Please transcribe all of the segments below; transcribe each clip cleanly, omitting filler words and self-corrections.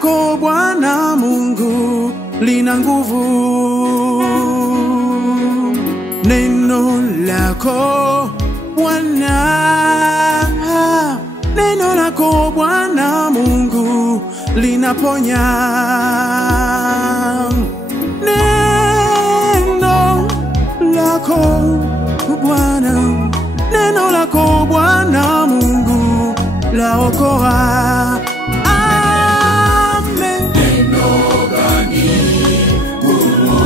lako Bwana Mungu lina nguvu. Neno lako Bwana, neno lako Bwana Mungu linaponya. Neno lako Bwana, neno lako Bwana Mungu laokoa. Amen. Neno gani gumu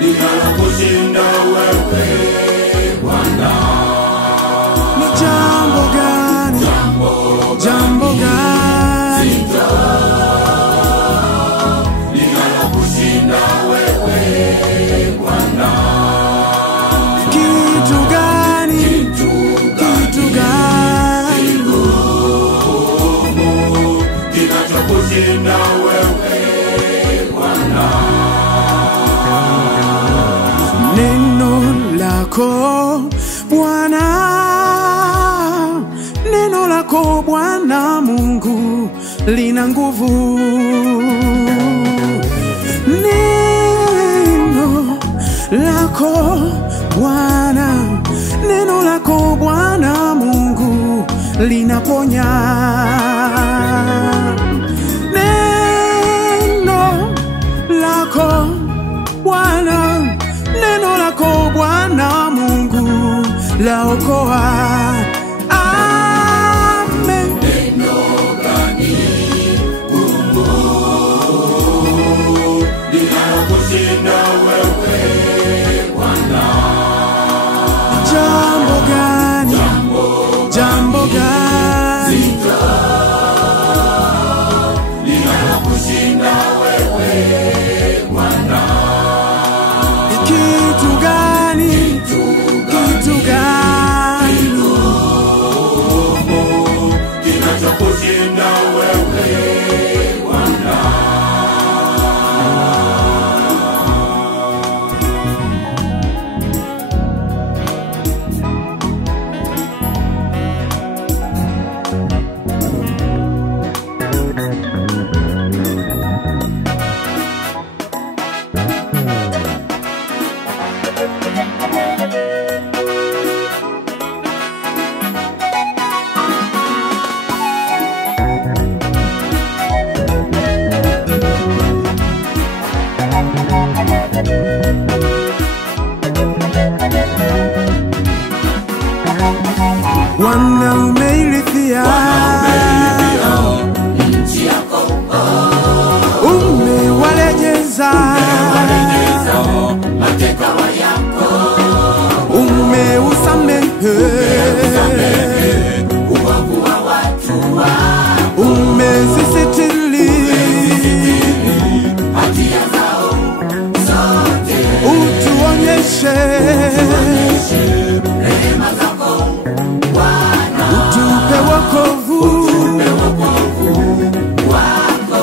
linalokushinda wewe Bwana? Ni jambo gani? Jambo gani linalokushinda wewe Bwana? Kitu gani? Kitu gani kinachokushinda wewe Bwana? Neno lako Bwana, neno lako Bwana Mungu lina nguvu. Neno lako Bwana, neno lako Bwana Mungu linaponya. Neno lako Bwana, neno lako Bwana Mungu laokoa. Amen. Neno gani gumu linalokushinda wewe Bwana? Jambo gani? Jambo gani linalokushinda wewe Bwana? kitu gani? Kitu gani kinachokushinda wewe Bwana? Bwana umeilithia nchi yako, umewalejeza mateka yako, umeusamehe uovu wa watu wako, umezisitili hatia zao zote, utuonyeshe rehema zako Bwana, utupe wokovu wako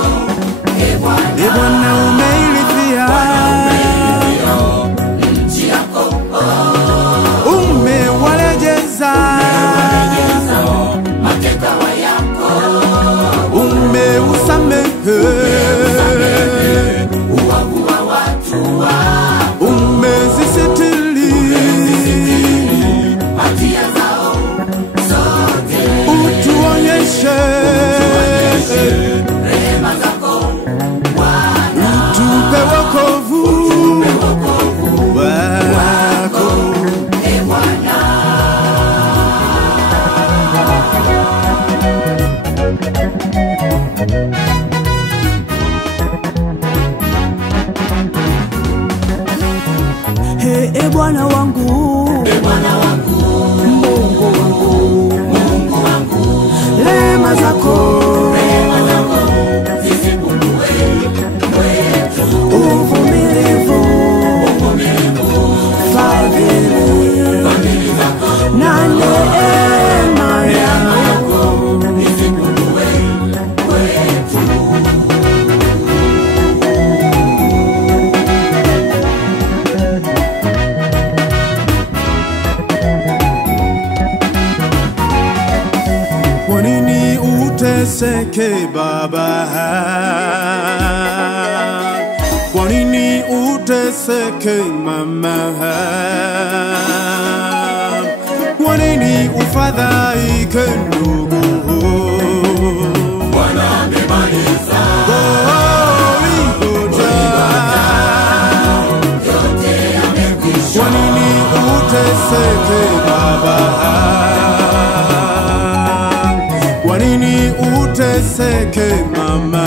e Bwana. e Bwana umeilithia Nchi yako umewalejeza mateka yako, umeusamehe uovu wa watu wako, umezisitili hatia zao zote, utuonyeshe rehema zako Bwana, utupe wokovu wako e Bwana. e Bwana wangu, Bwana wangu, Mungu wangu, rehema zako zisipungue kwetu, uvumilivu fadhili zako na neema yako zisipungue kwetu. uteseke baba? Kwa nini uteseke mama? Kwa nini ufadhaike ndugu? Bwana amemaliza Golgotha. yote yamekwisha. Kwa nini uteseke baba? Kwa nini uteseke mama?